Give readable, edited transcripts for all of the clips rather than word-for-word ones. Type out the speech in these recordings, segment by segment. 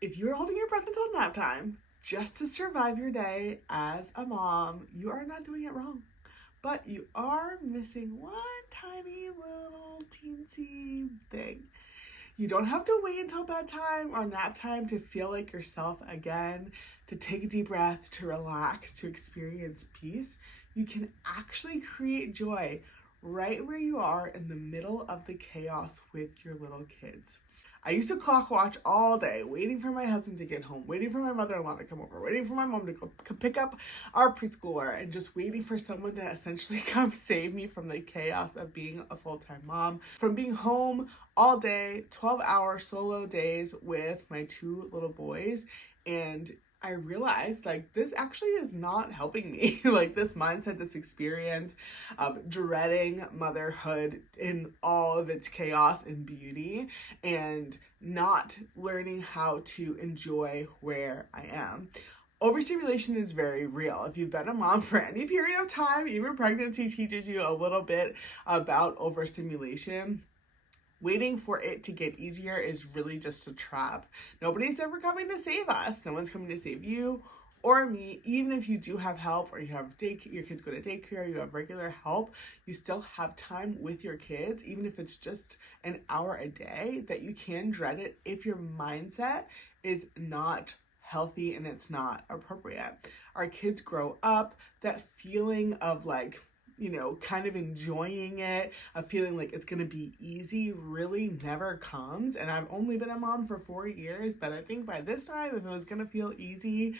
If you're holding your breath until nap time just to survive your day as a mom, you are not doing it wrong. But you are missing one tiny little teensy thing. You don't have to wait until bedtime or nap time to feel like yourself again, to take a deep breath, to relax, to experience peace. You can actually create joy right where you are in the middle of the chaos with your little kids. I used to clock watch all day, waiting for my husband to get home, waiting for my mother-in-law to come over, waiting for my mom to go pick up our preschooler, and just waiting for someone to essentially come save me from the chaos of being a full-time mom, from being home all day, 12-hour solo days with my two little boys. And I realized like this actually is not helping me. Like this mindset, this experience of dreading motherhood in all of its chaos and beauty, and not learning how to enjoy where I am. Overstimulation is very real. If you've been a mom for any period of time, even pregnancy teaches you a little bit about overstimulation. Waiting for it to get easier is really just a trap. Nobody's ever coming to save us. No one's coming to save you or me. Even if you do have help, or you have your kids go to daycare, you have regular help, you still have time with your kids, even if it's just an hour a day, that you can dread it if your mindset is not healthy and it's not appropriate. Our kids grow up, that feeling of like, kind of enjoying it, of feeling like it's going to be easy really never comes. And I've only been a mom for 4 years, but I think by this time, if it was going to feel easy,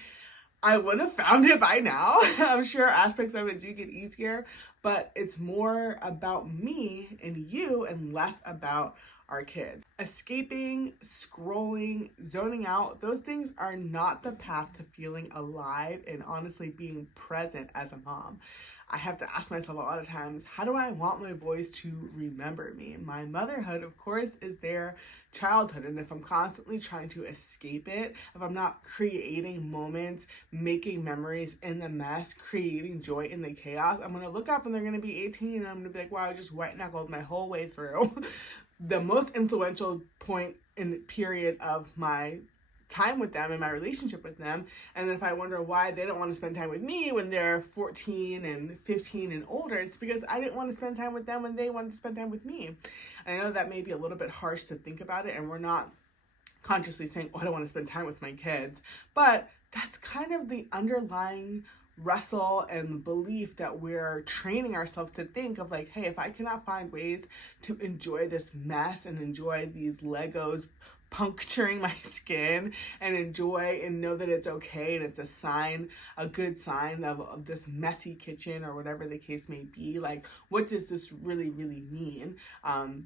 I would have found it by now. I'm sure aspects of it do get easier, but it's more about me and you and less about our kids. Escaping, scrolling, zoning out, those things are not the path to feeling alive and honestly being present as a mom. I have to ask myself a lot of times, how do I want my boys to remember me? My motherhood, of course, is their childhood. And if I'm constantly trying to escape it, if I'm not creating moments, making memories in the mess, creating joy in the chaos, I'm going to look up and they're going to be 18 and I'm going to be like, wow, I just white knuckled my whole way through the most influential point in period of my time with them and my relationship with them. And then if I wonder why they don't want to spend time with me when they're 14 and 15 and older, it's because I didn't want to spend time with them when they wanted to spend time with me. And I know that may be a little bit harsh to think about it, and we're not consciously saying, oh, I don't want to spend time with my kids, but that's kind of the underlying wrestle and belief that we're training ourselves to think of, like, hey, if I cannot find ways to enjoy this mess and enjoy these Legos puncturing my skin and enjoy and know that it's okay and it's a good sign of this messy kitchen or whatever the case may be, like, what does this really mean,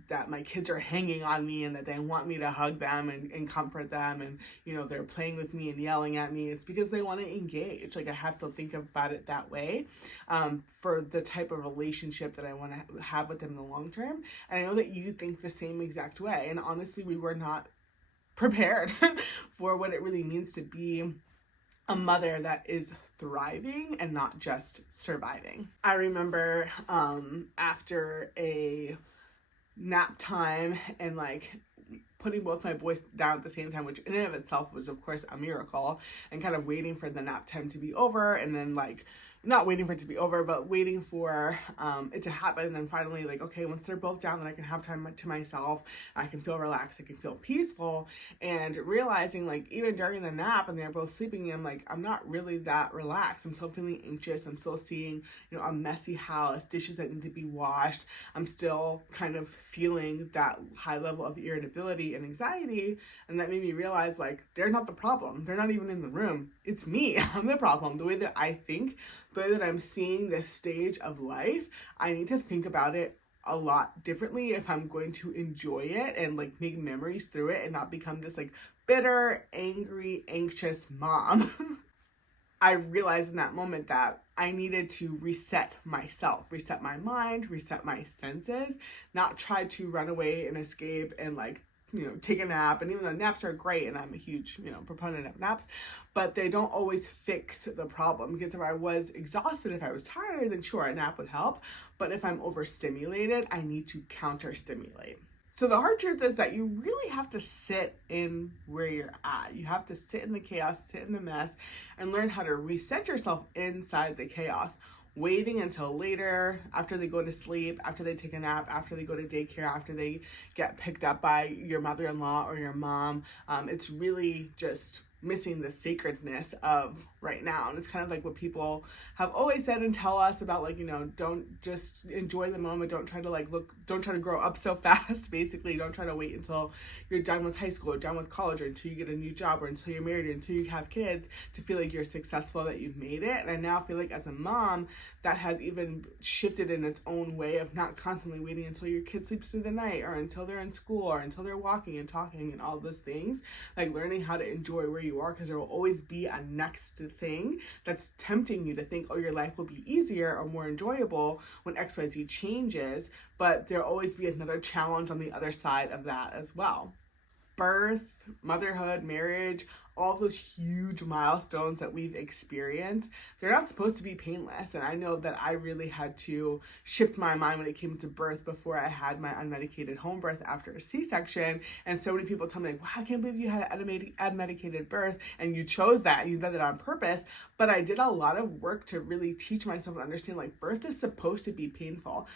that my kids are hanging on me and that they want me to hug them and comfort them, and they're playing with me and yelling at me. It's because they want to engage. Like, I have to think about it that way, for the type of relationship that I want to have with them in the long term. And I know that you think the same exact way, and honestly, we were not prepared for what it really means to be a mother that is thriving and not just surviving. I remember after a nap time and like putting both my boys down at the same time, which in and of itself was of course a miracle, and kind of waiting for the nap time to be over, and then like not waiting for it to be over, but waiting for it to happen. And then finally, like, okay, once they're both down, then I can have time to myself. I can feel relaxed. I can feel peaceful. And realizing, like, even during the nap and they're both sleeping, I'm like, I'm not really that relaxed. I'm still feeling anxious. I'm still seeing, a messy house, dishes that need to be washed. I'm still kind of feeling that high level of irritability and anxiety. And that made me realize, like, they're not the problem. They're not even in the room. It's me. I'm the problem. The way that I think, the way that I'm seeing this stage of life, I need to think about it a lot differently if I'm going to enjoy it and like make memories through it and not become this like bitter, angry, anxious mom. I realized in that moment that I needed to reset myself, reset my mind, reset my senses, not try to run away and escape and like take a nap. And even though naps are great, and I'm a huge, proponent of naps, but they don't always fix the problem. Because if I was exhausted, if I was tired, then sure, a nap would help. But if I'm overstimulated, I need to counter stimulate. So the hard truth is that you really have to sit in where you're at. You have to sit in the chaos, sit in the mess, and learn how to reset yourself inside the chaos. Waiting until later, after they go to sleep, after they take a nap, after they go to daycare, after they get picked up by your mother-in-law or your mom, it's really just missing the sacredness of right now. And it's kind of like what people have always said and tell us about, like, don't just enjoy the moment. Don't try to don't try to grow up so fast. Basically, don't try to wait until you're done with high school or done with college or until you get a new job or until you're married or until you have kids to feel like you're successful, that you've made it. And I now feel like as a mom, that has even shifted in its own way of not constantly waiting until your kid sleeps through the night or until they're in school or until they're walking and talking and all those things. Like learning how to enjoy where you are, because there will always be a next thing that's tempting you to think, oh, your life will be easier or more enjoyable when XYZ changes, but there'll always be another challenge on the other side of that as well. Birth, motherhood, marriage, all those huge milestones that we've experienced, they're not supposed to be painless. And I know that I really had to shift my mind when it came to birth before I had my unmedicated home birth after a C-section. And so many people tell me, like, wow, I can't believe you had an unmedicated birth and you chose that, you did it on purpose. But I did a lot of work to really teach myself to understand, like, birth is supposed to be painful.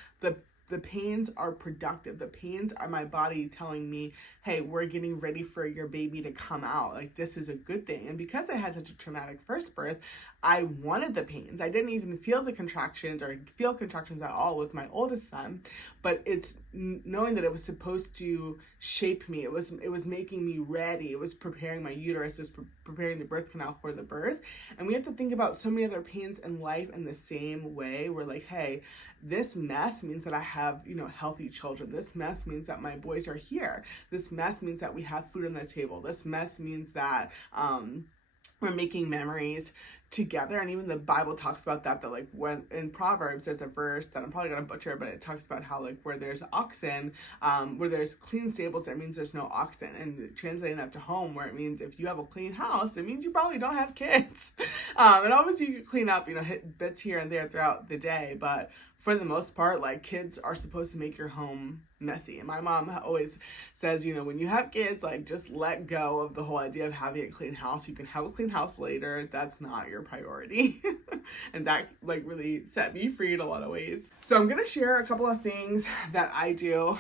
The pains are productive. The pains are my body telling me, hey, we're getting ready for your baby to come out. Like, this is a good thing. And because I had such a traumatic first birth, I wanted the pains. I didn't even feel the contractions or feel contractions at all with my oldest son, but it's knowing that it was supposed to shape me. It was making me ready. It was preparing my uterus. It was preparing the birth canal for the birth. And we have to think about so many other pains in life in the same way. We're like, hey, this mess means that I have, healthy children. This mess means that my boys are here. This mess means that we have food on the table. This mess means that we're making memories together. And even the Bible talks about that like when in Proverbs, there's a verse that I'm probably going to butcher, but it talks about how, like, where there's oxen, where there's clean stables, that means there's no oxen. And translating that to home, where it means if you have a clean house, it means you probably don't have kids. And obviously you can clean up, hit bits here and there throughout the day, but for the most part, like, kids are supposed to make your home messy. And my mom always says, when you have kids, like, just let go of the whole idea of having a clean house. You can have a clean house later. That's not your priority. And that, like, really set me free in a lot of ways. So I'm going to share a couple of things that I do,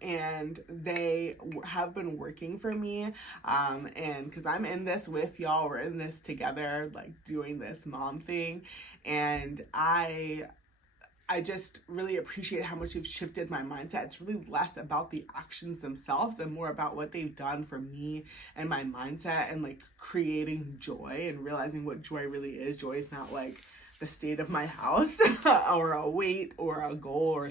and they have been working for me. And because I'm in this with y'all, we're in this together, like, doing this mom thing. And I just really appreciate how much you've shifted my mindset. It's really less about the actions themselves and more about what they've done for me and my mindset, and, like, creating joy and realizing what joy really is. Joy is not like the state of my house or a weight or a goal or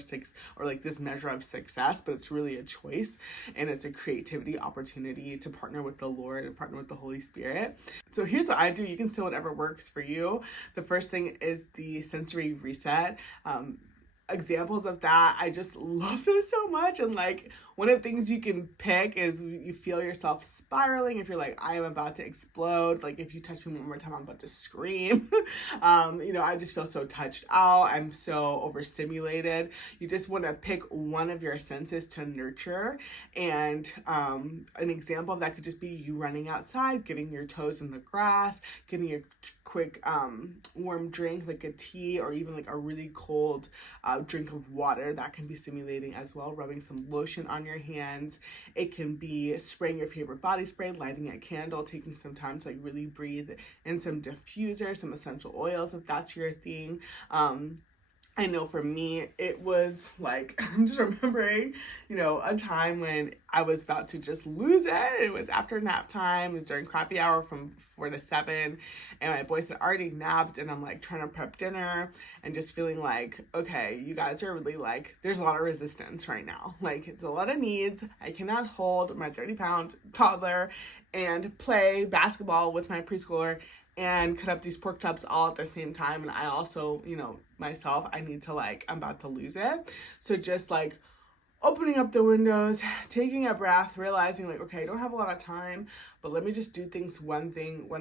like this measure of success, but it's really a choice, and it's a creativity opportunity to partner with the Lord and partner with the Holy Spirit. So here's what I do. You can say whatever works for you. The first thing is the sensory reset. Examples of that, I just love this so much. And, like, one of the things you can pick is you feel yourself spiraling. If you're like, I am about to explode. Like, if you touch me one more time, I'm about to scream. I just feel so touched out. I'm so overstimulated. You just want to pick one of your senses to nurture. And an example of that could just be you running outside, getting your toes in the grass, getting a quick warm drink, like a tea, or even like a really cold drink of water. That can be stimulating as well. Rubbing some lotion on your hands. It can be spraying your favorite body spray, lighting a candle, taking some time to, like, really breathe in some diffuser, some essential oils, if that's your thing. I know for me, it was like, I'm just remembering, a time when I was about to just lose it. It was after nap time. It was during crappy hour from 4 to 7. And my boys had already napped, and I'm, like, trying to prep dinner and just feeling like, okay, you guys are really, like, there's a lot of resistance right now. Like, it's a lot of needs. I cannot hold my 30-pound toddler and play basketball with my preschooler and cut up these pork chops all at the same time. And I also, myself, I need to, like, I'm about to lose it. So just, like, opening up the windows, taking a breath, realizing, like, okay, I don't have a lot of time, but let me just do things one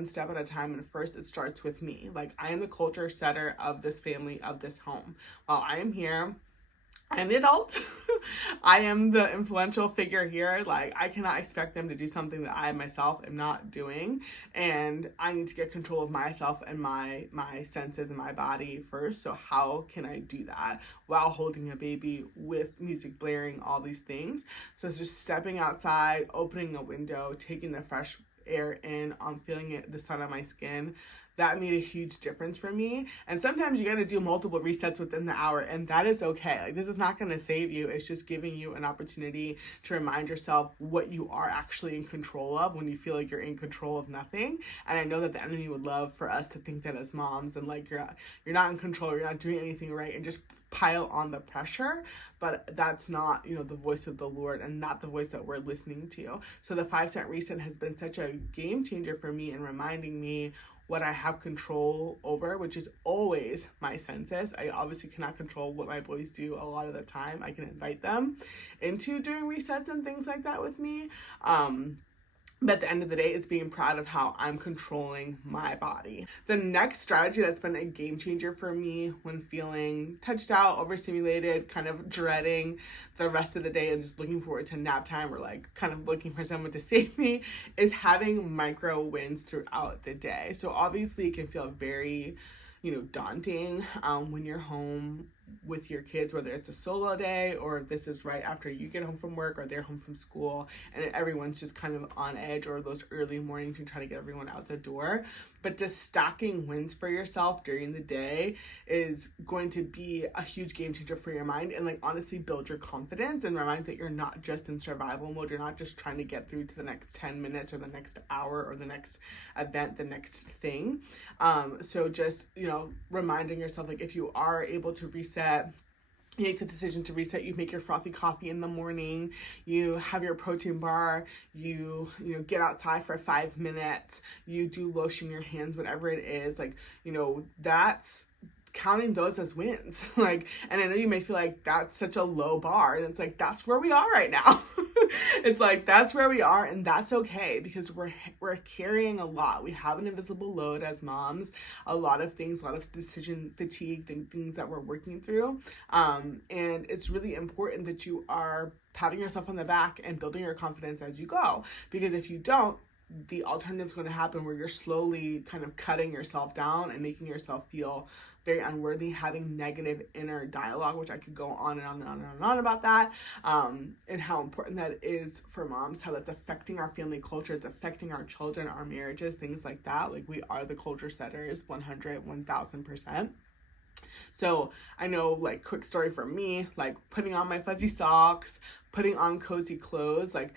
step at a time. And first, it starts with me. Like, I am the culture setter of this family, of this home. While I am here, I'm the adult. I am the influential figure here. Like, I cannot expect them to do something that I myself am not doing, and I need to get control of myself and my senses and my body first. So how can I do that while holding a baby with music blaring, all these things? So it's just stepping outside, opening a window, taking the fresh air in, feeling it, the sun on my skin. That made a huge difference for me. And sometimes you got to do multiple resets within the hour, and that is okay. Like, this is not going to save you. It's just giving you an opportunity to remind yourself what you are actually in control of when you feel like you're in control of nothing. And I know that the enemy would love for us to think that as moms, and like you're not in control, you're not doing anything right, and just pile on the pressure. But that's not, the voice of the Lord, and not the voice that we're listening to. So the 5-cent reset has been such a game changer for me in reminding me what I have control over, which is always my senses. I obviously cannot control what my boys do a lot of the time. I can invite them into doing resets and things like that with me. But at the end of the day, it's being proud of how I'm controlling my body. The next strategy that's been a game changer for me when feeling touched out, overstimulated, kind of dreading the rest of the day and just looking forward to nap time, or like kind of looking for someone to save me, is having micro wins throughout the day. So obviously it can feel very, daunting when you're home with your kids, whether it's a solo day or if this is right after you get home from work or they're home from school and everyone's just kind of on edge, or those early mornings you try to get everyone out the door. But just stacking wins for yourself during the day is going to be a huge game changer for your mind, and like honestly build your confidence and remind that you're not just in survival mode. You're not just trying to get through to the next 10 minutes or the next hour or the next event, the next thing. So just, reminding yourself, like, if you are able to reset, you make the decision to reset, you make your frothy coffee in the morning, you have your protein bar, you get outside for 5 minutes, you do lotion your hands, whatever it is, like, that's counting those as wins. Like, and I know you may feel like that's such a low bar, and it's like, that's where we are right now. It's like, that's where we are, and that's okay, because we're carrying a lot. We have an invisible load as moms, a lot of things, a lot of decision fatigue, things that we're working through. And it's really important that you are patting yourself on the back and building your confidence as you go, because if you don't, the alternative is going to happen where you're slowly kind of cutting yourself down and making yourself feel very unworthy, having negative inner dialogue, which I could go on and on and on and on about that, and how important that is for moms, how that's affecting our family culture, it's affecting our children, our marriages, things like that. Like, we are the culture setters, 1000%. So I know, like, quick story for me, like putting on my fuzzy socks, putting on cozy clothes, like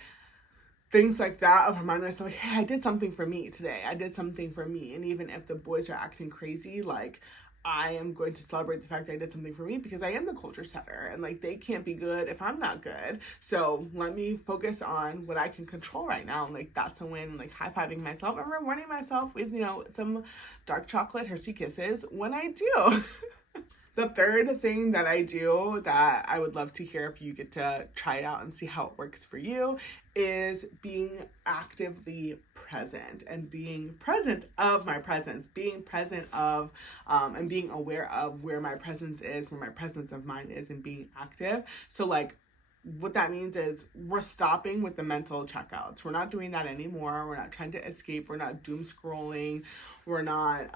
things like that, of reminding myself, like, hey, I did something for me today. I did something for me. And even if the boys are acting crazy, like, I am going to celebrate the fact that I did something for me, because I am the culture setter, and like, they can't be good if I'm not good. So let me focus on what I can control right now. And like, that's a win. Like, high-fiving myself and rewarding myself with, some dark chocolate Hershey Kisses when I do. The third thing that I do that I would love to hear if you get to try it out and see how it works for you is being actively present and being present of my presence, being present of and being aware of where my presence is, where my presence of mind is, and being active. So like, what that means is we're stopping with the mental checkouts. We're not doing that anymore. We're not trying to escape. We're not doom scrolling. We're not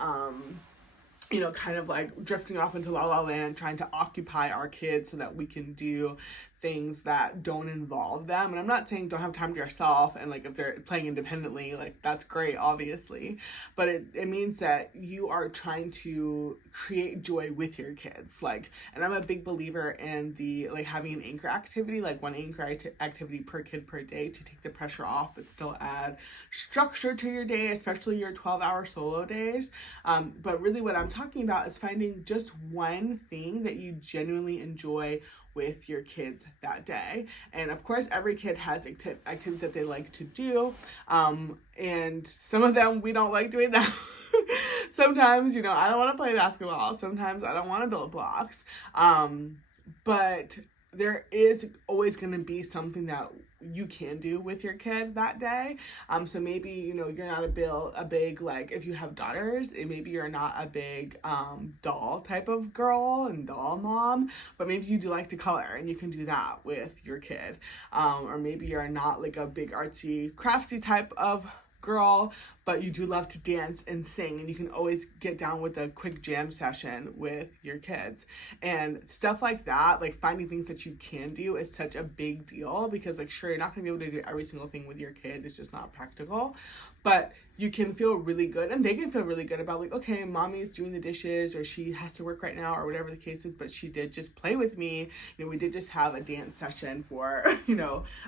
kind of like drifting off into la la land, trying to occupy our kids so that we can do things that don't involve them. And I'm not saying don't have time to yourself, and like, if they're playing independently, like, that's great, obviously, but it means that you are trying to create joy with your kids. Like, and I'm a big believer in the, like, having an anchor activity, like one anchor activity per kid per day, to take the pressure off but still add structure to your day, especially your 12-hour solo days. But really what I'm talking about is finding just one thing that you genuinely enjoy with your kids that day. And of course, every kid has activities that they like to do, and some of them we don't like doing them. Sometimes, I don't want to play basketball. Sometimes I don't want to build blocks. But there is always going to be something that you can do with your kid that day. So maybe, you're not a big, like, if you have daughters, maybe you're not a big doll type of girl and doll mom, but maybe you do like to color and you can do that with your kid. Or maybe you're not like a big artsy, craftsy type of girl, but you do love to dance and sing, and you can always get down with a quick jam session with your kids. And stuff like that, like finding things that you can do is such a big deal, because like, sure, you're not going to be able to do every single thing with your kid. It's just not practical. But you can feel really good, and they can feel really good about like, okay, mommy's doing the dishes, or she has to work right now, or whatever the case is, but she did just play with me. We did just have a dance session for,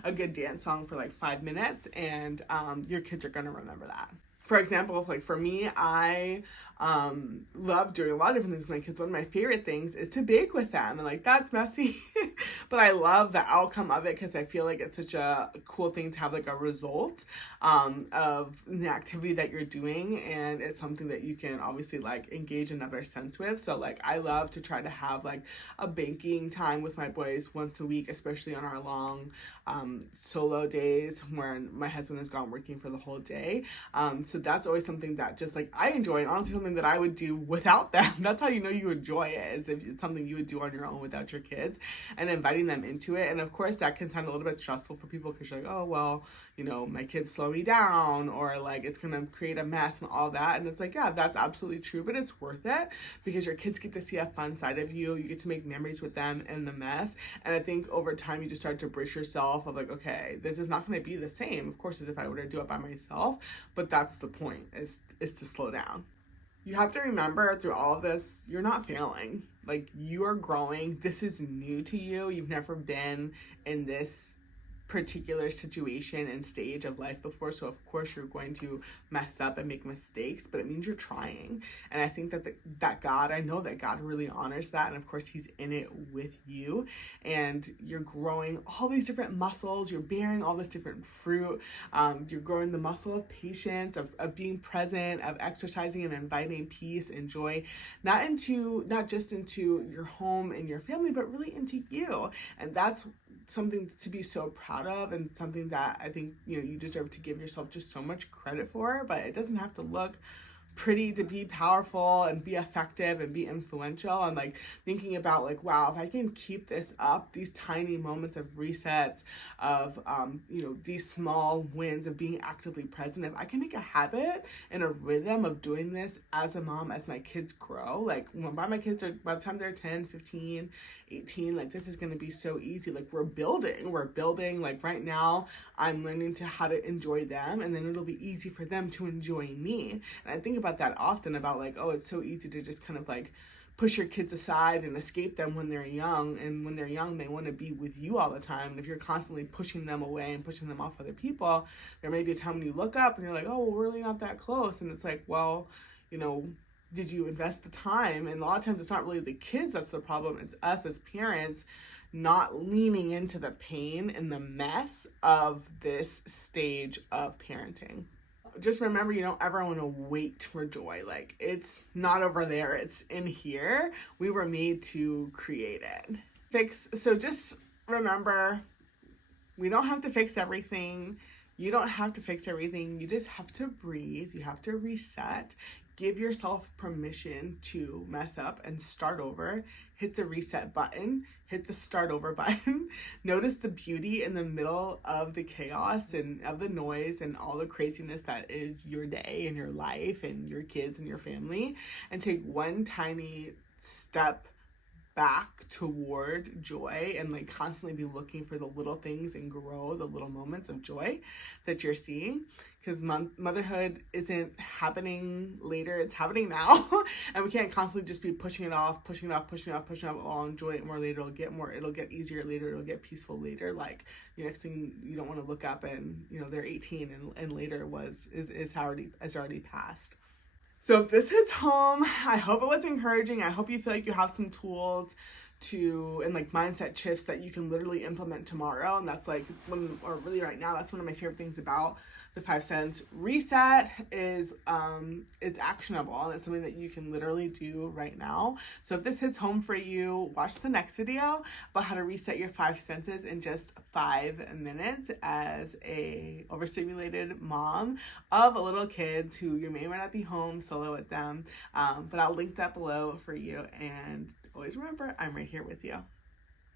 a good dance song for like 5 minutes, and your kids are going to remember that. For example, like for me, I love doing a lot of different things with my kids. One of my favorite things is to bake with them, and like, that's messy, but I love the outcome of it, because I feel like it's such a cool thing to have like a result of the activity that you're doing, and it's something that you can obviously like engage another sense with. So like, I love to try to have like a baking time with my boys once a week, especially on our long solo days when my husband is gone working for the whole day. So that's always something that just like I enjoy, and honestly something that I would do without them. That's how you know you enjoy it, is if it's something you would do on your own without your kids, and inviting them into it. And of course that can sound a little bit stressful for people, because you're like, oh well, my kids slow me down, or like it's gonna create a mess and all that. And it's like, yeah, that's absolutely true, but it's worth it, because your kids get to see a fun side of you. You get to make memories with them in the mess. And I think over time you just start to brace yourself of like, okay, this is not going to be the same, of course, as if I were to do it by myself, but that's the point, is to slow down. You have to remember through all of this, you're not failing. Like, you are growing. This is new to you. You've never been in this particular situation and stage of life before, so of course you're going to mess up and make mistakes, but it means you're trying. And I think that I know that God really honors that, and of course he's in it with you, and you're growing all these different muscles, you're bearing all this different fruit, you're growing the muscle of patience, of being present, of exercising and inviting peace and joy, not just into your home and your family, but really into you. And that's something to be so proud of, and something that I think you deserve to give yourself just so much credit for. But it doesn't have to look pretty to be powerful and be effective and be influential. And like, thinking about like, wow, if I can keep this up, these tiny moments of resets, of these small wins of being actively present, if I can make a habit and a rhythm of doing this as a mom, as my kids grow, like by the time they're 10, 15, 18, like this is going to be so easy. Like we're building, like right now I'm learning how to enjoy them, and then it'll be easy for them to enjoy me. And I think about that often, about like, oh, it's so easy to just kind of like push your kids aside and escape them when they're young. And when they're young, they want to be with you all the time. And if you're constantly pushing them away and pushing them off other people, there may be a time when you look up and you're like, oh, well, we're really not that close. And it's like, well, did you invest the time? And a lot of times it's not really the kids that's the problem. It's us as parents not leaning into the pain and the mess of this stage of parenting. Just remember, you don't ever want to wait for joy. Like, it's not over there, it's in here. We were made to create it. So just remember, we don't have to fix everything. You don't have to fix everything. You just have to breathe. You have to reset. Give yourself permission to mess up and start over. Hit the reset button. Hit the start over button. Notice the beauty in the middle of the chaos and of the noise and all the craziness that is your day and your life and your kids and your family, and take one tiny step back toward joy, and like constantly be looking for the little things and grow the little moments of joy that you're seeing. Because motherhood isn't happening later, it's happening now. And we can't constantly just be pushing it off, oh, I'll enjoy it more later, it'll get easier later, it'll get peaceful later. Like, the next thing you don't want to look up and they're 18 and later is already passed. So if this hits home, I hope it was encouraging. I hope you feel like you have some tools and like mindset shifts that you can literally implement tomorrow. And that's like really right now, that's one of my favorite things about the 5 cents reset is it's actionable, and it's something that you can literally do right now. So if this hits home for you, watch the next video about how to reset your 5 senses in just 5 minutes as a overstimulated mom of little kids who you may or may not be home solo with them. But I'll link that below for you, and always remember, I'm right here with you.